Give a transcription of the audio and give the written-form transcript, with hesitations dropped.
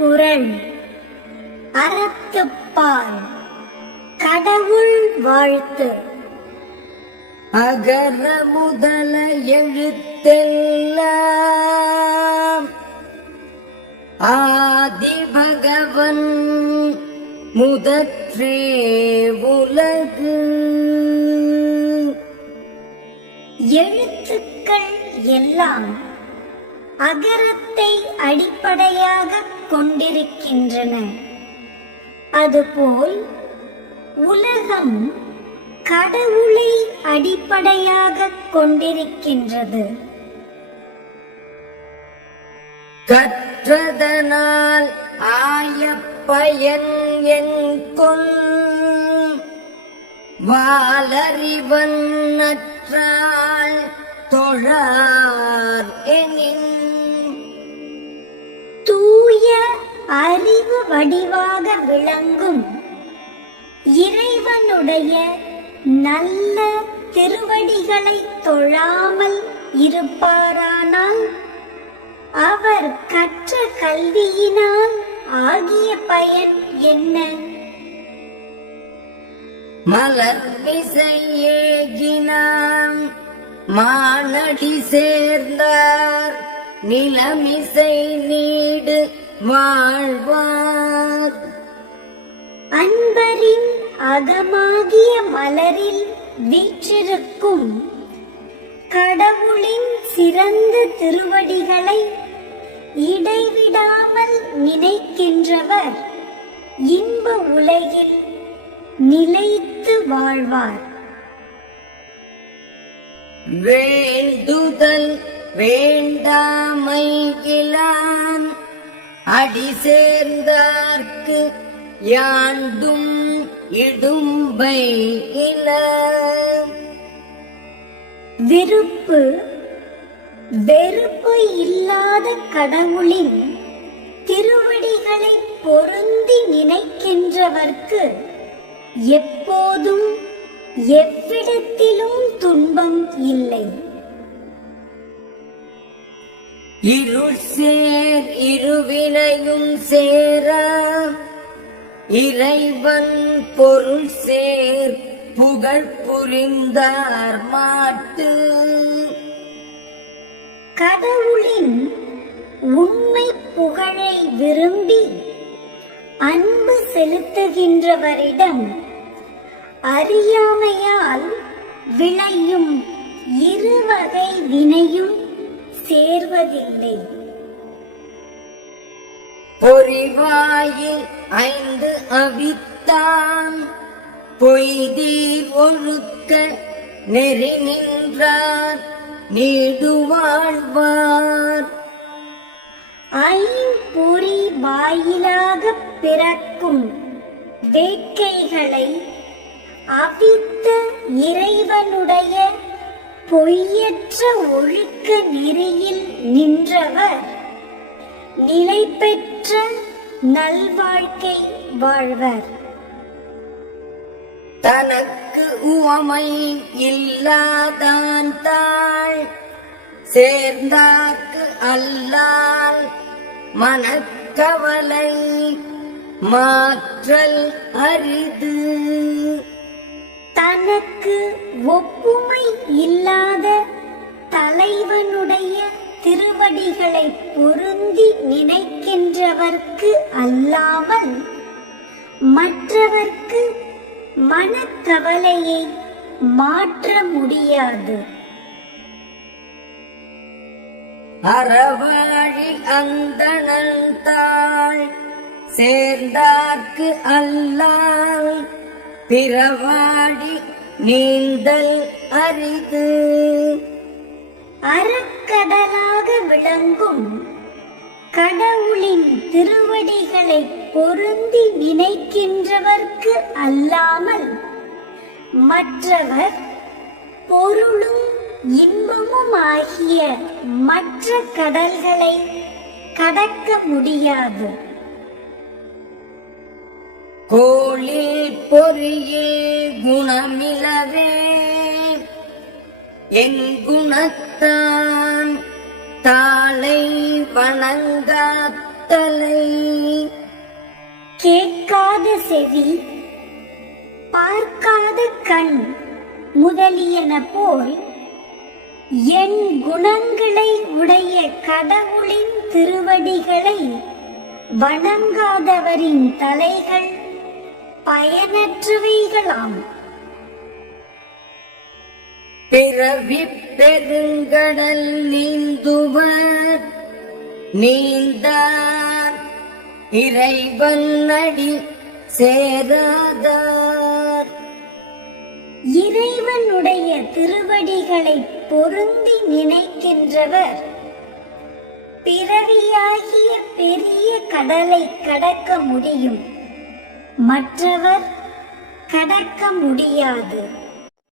திருக்குறள் அறத்துப்பால் கடவுள் வாழ்த்து. அகர முதல எழுத்தெல்லாம் ஆதி பகவன் முதற்றே உலகு. எழுத்துக்கள் எல்லாம் அகரத்தை அடிப்படையாக கொண்டிருக்கின்றன. அதுபோல் உலகம் கடவுளை அடிப்படையாக கொண்டிருக்கின்றது. கற்றதனால் ஆய பயன் என்கொல் வாலறிவன் நற்றாள் தொழார் எனின். தூய அறிவு வடிவாக விளங்கும் இறைவனுடைய நல்ல திருவடிகளை தொழாமல் இருப்பாரானால் அவர் கற்ற கல்வியினால் ஆகிய பயன் என்ன? மலர்மிசை ஏகினான் மானடி சேர்ந்தார் நிலமிசை நீடு வாழ்வார். அன்பரின் அகமாகிய மலரில் வீற்றிருக்கும் கடவுளின் சிறந்த திருவடிகளை இடைவிடாமல் நினைக்கின்றவர் இன்ப உலகில் நிலைத்து வாழ்வார். வேண்டுதல் வேண்டாமை இலான் அடி சேர்ந்தார்க்கு யாண்டும் இடும்பை இல. விருப்பு வெறுப்பு இல்லாத கடவுளின் திருவடிகளை பொருந்தி நினைக்கின்றவர்க்கு எப்போதும் எவ்விடத்திலும் துன்பம் இல்லை. இருள் சேர் இருவினையும் சேர இறைவன் பொருள் சேர் புகழ் புரிந்தார் மாட்டு. கடவுளின் உண்மை புகழை விரும்பி அன்பு செலுத்துகின்றவரிடம் அறியாமையால் விளையும் இருவகை வினையும் சேர்வதில்லை. பொறிவாயில் 5 அவித்தான் பொய்தீர் ஒழுக்க நெறி நின்றார் நீடு வாழ்வார். ஐம்பொறி வாயிலாக பிறக்கும் வேட்கைகளை அவித்த இறைவனுடைய பொய்யற்ற ஒழுக்க நெறியில் நின்றவர் நிலை பெற்ற நல்வாழ்க்கை வாழ்வர். தனக்கு உவமை இல்லாதான் தாள் சேர்ந்தார்க்கு அல்லால் மனக்கவலை மாற்றல் அரிது. தனக்கு ஒப்புமை இல்லாத தலைவனுடைய திருவடிகளை பொருந்தி நினைக்கின்றவர்க்கு அல்லாமல் மற்றவர்க்கு மனக்கவலையை மாற்ற முடியாது. அறவாழி அந்தணன் தாள் சேர்ந்தார்க்கு அல்லால் பிறவாடி நீந்தல் அரிது. அறக்கடலாக விளங்கும் கடவுளின் திருவடிகளை பொருந்தி நினைக்கின்றவர்க்கு அல்லாமல் மற்றவர் பொருளும் இன்பமும் ஆகிய மற்ற கடல்களை கடக்க முடியாது. கோளில் பொறியில் குணமிலவே என் குணத்தான் தாளை வணங்கா கட்டளை. கேட்காத செவி, பார்க்காத கண் முதலியன போல் என் குணங்களை உடைய கடவுளின் திருவடிகளை வணங்காதவரின் தலைகள் பயனற்றவைகளாம். பிறவிப் பெருங்கடல் நீந்துவர் நீந்தார் இறைவன் அடி சேராதார். இறைவனுடைய திருவடிகளை பொருந்தி நினைக்கின்றவர் பிறவியாகிய பெரிய கடலை கடக்க முடியும், மற்றவர் கடக்க முடியாது.